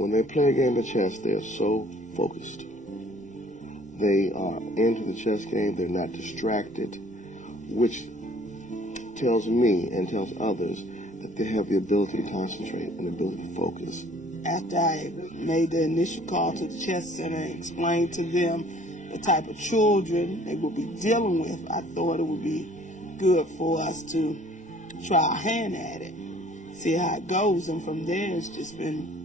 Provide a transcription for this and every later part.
When they play a game of chess, they're so focused. They are into the chess game. They're not distracted, which tells me and tells others that they have the ability to concentrate and the ability to focus. After I made the initial call to the chess center and explained to them the type of children they would be dealing with, I thought it would be good for us to try our hand at it, see how it goes, and from there it's just been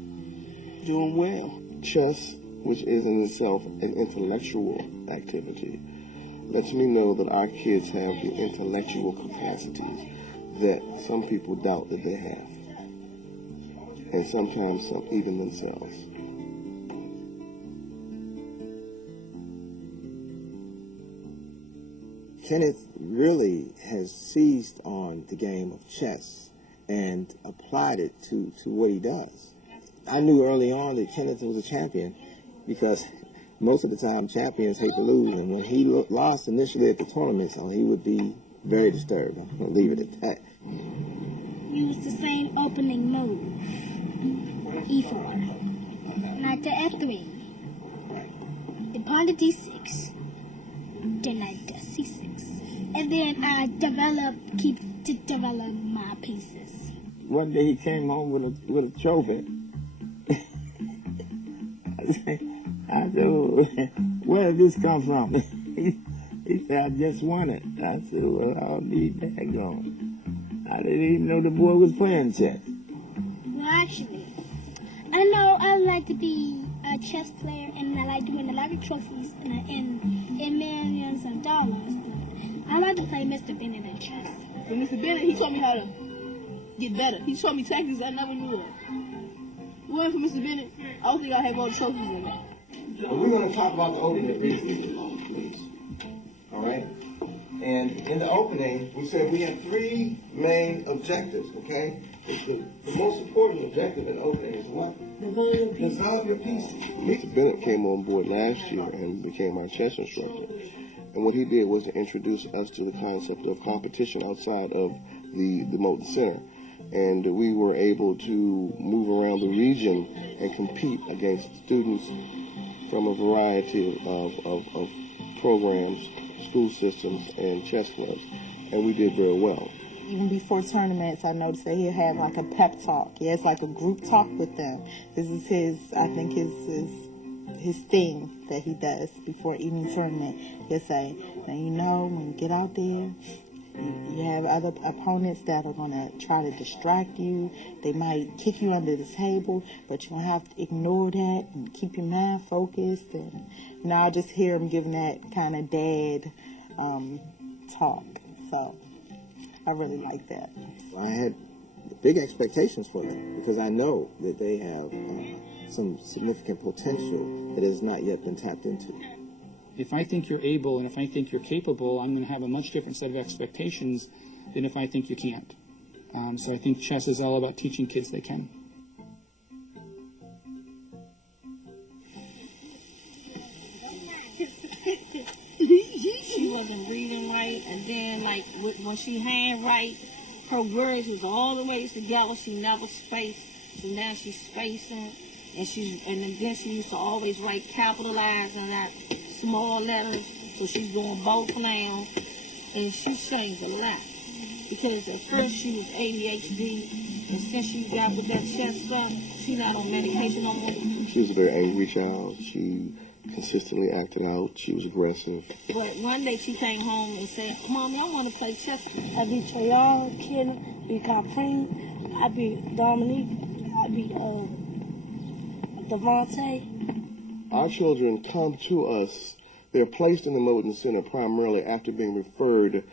doing well. Chess, which is in itself an intellectual activity, lets me know that our kids have the intellectual capacities that some people doubt that they have, and sometimes some even themselves. Kenneth really has seized on the game of chess and applied it to what he does. I knew early on that Kenneth was a champion because most of the time champions hate to lose, and when he lost initially at the tournament, so he would be very disturbed. I'm going to leave it at that. Use the same opening move. E4. Knight to F3. The pawn to D6. Then knight to C6. And then I keep to develop my pieces. One day he came home with a trophy. I said, where did this come from? He said, I just won it. I said, well, I'll be daggone. I didn't even know the boy was playing chess. Well, actually, I know I like to be a chess player, and I like to win a lot of trophies and millions of dollars. I like to play Mr. Bennett in chess. But Mr. Bennett, he taught me how to get better. He taught me tactics I never knew of. Word for Mr. Bennett, I don't think I have all the trophies in there. But we're going to talk about the opening briefly, please. All right? And in the opening, we said we have three main objectives, okay? The most important objective in the opening is what? Develop your pieces. Mr. Bennett came on board last year and became our chess instructor. And what he did was to introduce us to the concept of competition outside of the Moten Center. And we were able to move around the region and compete against students from a variety of programs, school systems, and chess clubs. And we did very well. Even before tournaments, I noticed that he'll have like a pep talk. He has like a group talk with them. This is his thing that he does before any tournament. He'll say, now you know, when you get out there, you have other opponents that are going to try to distract you. They might kick you under the table, but you're going to have to ignore that and keep your mind focused. And, you know, I just hear him giving that kind of dad talk. So I really like that. I had big expectations for them because I know that they have some significant potential that has not yet been tapped into. If I think you're able and if I think you're capable, I'm going to have a much different set of expectations than if I think you can't. So I think chess is all about teaching kids they can. She wasn't reading right, and then like when she hand write, her words was all the way together. She never spaced, so now she's spacing, and then she used to always write capitalized and that small letters, so she's doing both now, and she's changed a lot. Because at first she was ADHD, and since she got with that chest stuff, she's not on medication no more. She was a very angry child. She consistently acted out. She was aggressive. But one day she came home and said, Mommy, I want to play chess. I beat Trayon, Ken, I beat Captain, I beat Dominique, I beat Devontae. Our children come to us. They're placed in the Moten Center primarily after being referred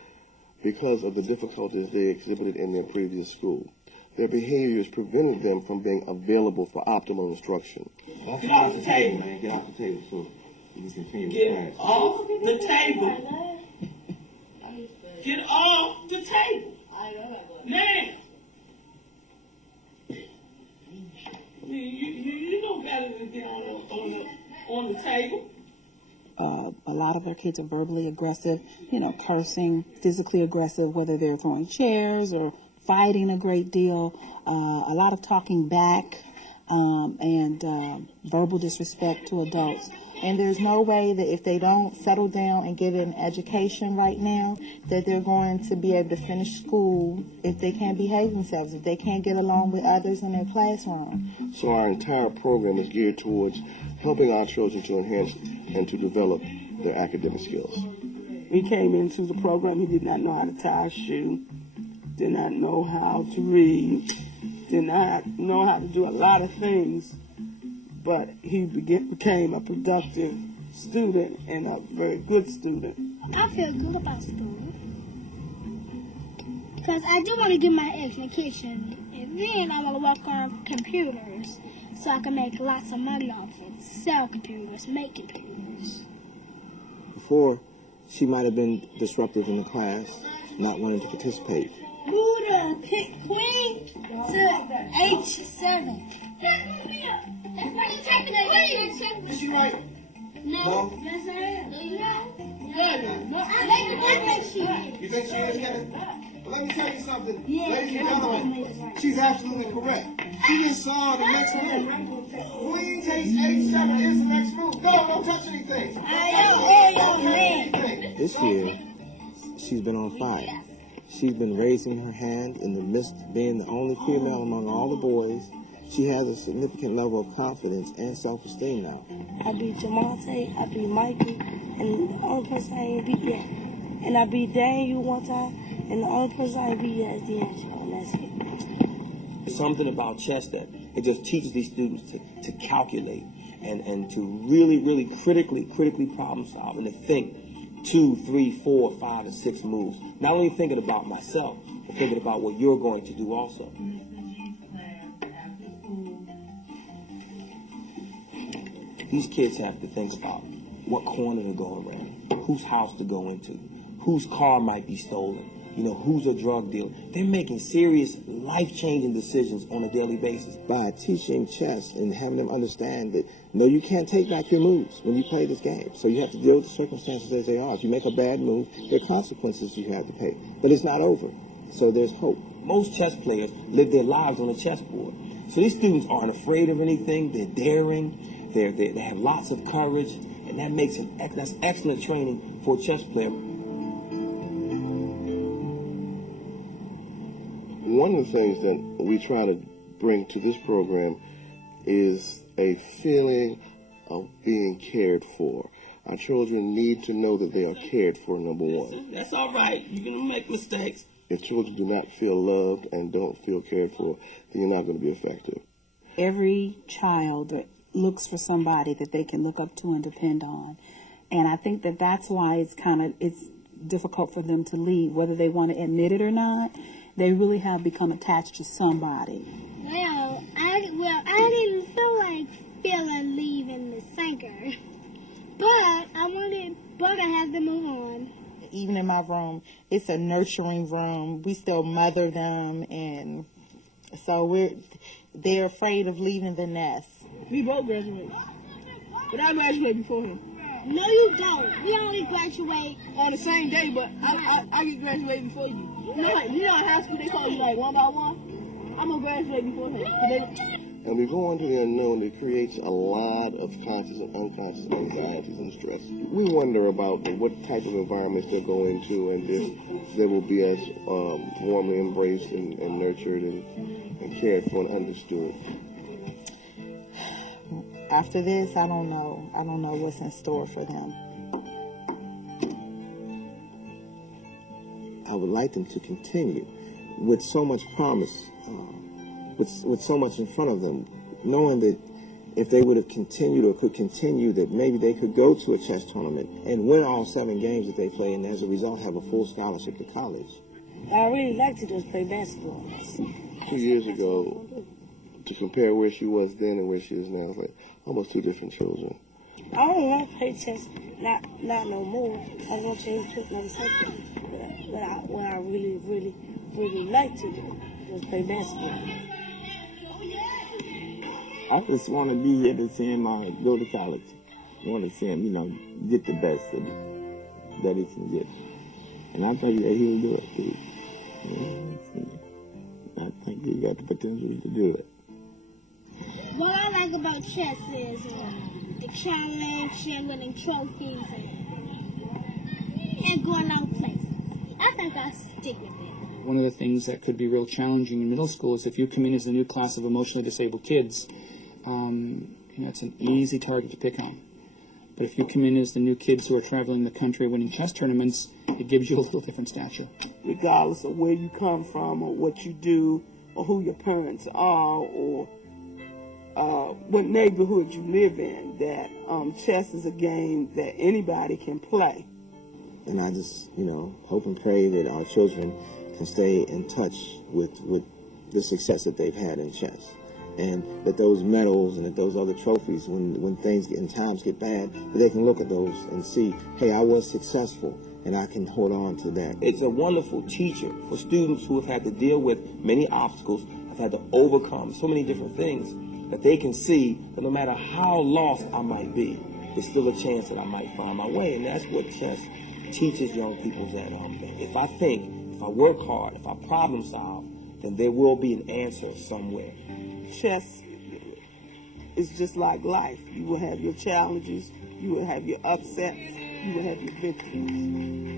because of the difficulties they exhibited in their previous school. Their behaviors prevented them from being available for optimal instruction. Get off the table, man. Get off the table so you can continue. Get off the table. Get off the table. Man. You know better than get on the table. A lot of our kids are verbally aggressive, you know, cursing, physically aggressive, whether they're throwing chairs or fighting a great deal, a lot of talking back. and verbal disrespect to adults. And there's no way that if they don't settle down and get an education right now, that they're going to be able to finish school if they can't behave themselves, if they can't get along with others in their classroom. So our entire program is geared towards helping our children to enhance and to develop their academic skills. He came into the program, he did not know how to tie a shoe, did not know how to read, did not know how to do a lot of things, but he became a productive student and a very good student. I feel good about school because I do want to get my education, and then I want to work on computers so I can make lots of money off it, sell computers, make computers. Before, she might have been disruptive in the class, not wanting to participate. Buddha, pick queen to H7. Is she right? No. You think she is, Kenneth? Well, let me tell you something, ladies and gentlemen. She's absolutely correct. She just saw the next move. Queen takes H7 is the next move. No, don't touch anything. Don't touch anything. This year, she's been on fire. She's been raising her hand in the midst of being the only female among all the boys. She has a significant level of confidence and self-esteem now. I beat Jamonte, I beat Mikey, and the only person I ain't beat yet. And I beat Daniel one time, and the only person I ain't beat yet is D'Angelo, and that's it. There's something about chess that it just teaches these students to calculate and to really critically problem solve and to think 2, 3, 4, 5, and 6 moves. Not only thinking about myself, but thinking about what you're going to do also. These kids have to think about what corner to go around, whose house to go into, whose car might be stolen, who's a drug dealer. They're making serious, life-changing decisions on a daily basis. By teaching chess and having them understand that, no, you can't take back your moves when you play this game. So you have to deal with the circumstances as they are. If you make a bad move, there are consequences you have to pay. But it's not over. So there's hope. Most chess players live their lives on a chessboard. So these students aren't afraid of anything. They're daring. They have lots of courage. And that's excellent training for a chess player. One of the things that we try to bring to this program is a feeling of being cared for. Our children need to know that they are cared for, number one. That's all right. You're going to make mistakes. If children do not feel loved and don't feel cared for, then you're not going to be effective. Every child looks for somebody that they can look up to and depend on. And I think that that's why it's difficult for them to leave, whether they want to admit it or not. They really have become attached to somebody. Well, I didn't feel like leaving the sinker, but I have to move on. Even in my room, it's a nurturing room. We still mother them, and so they're afraid of leaving the nest. We both graduated, but I graduated before him. No, you don't. We only graduate On the same day, but I get graduated before you. You know in high school they call you like one by one? I'm going to graduate before him. And we go on to the unknown. It creates a lot of conscious and unconscious anxieties and stress. We wonder about what type of environments they'll go into and if they will be as warmly embraced and nurtured and cared for and understood. After this, I don't know. I don't know what's in store for them. I would like them to continue with so much promise, with so much in front of them, knowing that if they would have continued or could continue, that maybe they could go to a chess tournament and win all 7 games that they play, and as a result have a full scholarship to college. I really like to just play basketball. 2 years ago, to compare where she was then and where she is now, it's like almost 2 different children. I don't want to play chess, not no more. I want to change to another subject. But what I really like to do is play basketball. I just want to be here to see him go to college. I want to see him, get the best that he can get. And I think that he'll do it. I think he got the potential to do it. What I like about chess is the challenge and winning trophies and going out places. I think I'll stick with it. One of the things that could be real challenging in middle school is if you come in as a new class of emotionally disabled kids, it's an easy target to pick on. But if you come in as the new kids who are traveling the country winning chess tournaments, it gives you a little different stature. Regardless of where you come from or what you do or who your parents are or what neighborhood you live in, that chess is a game that anybody can play. And I just, hope and pray that our children can stay in touch with the success that they've had in chess. And that those medals and that those other trophies, when things and times get bad, that they can look at those and see, hey, I was successful, and I can hold on to that. It's a wonderful teacher for students who have had to deal with many obstacles, have had to overcome so many different things, that they can see that no matter how lost I might be, there's still a chance that I might find my way. And that's what chess teaches young people, that if I think, if I work hard, if I problem solve, then there will be an answer somewhere. Chess is just like life. You will have your challenges, you will have your upsets, you will have your victories.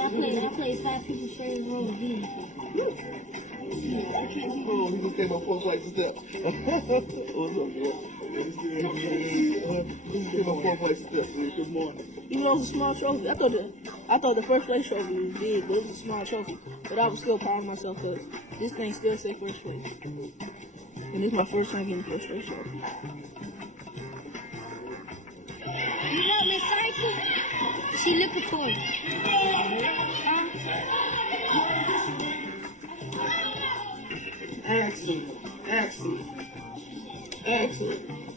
I played 5 people straight in a row again. Oh, he just came up 4 flights of steps. What's up, girl? He came up 4 flights of steps. Good morning. Even though it's a small trophy, I thought the first place trophy was big, but it was a small trophy. But I was still proud of myself because this thing still said first place. And this is my first time getting first place trophy. You know Miss Psyche? She looking for you. Excellent.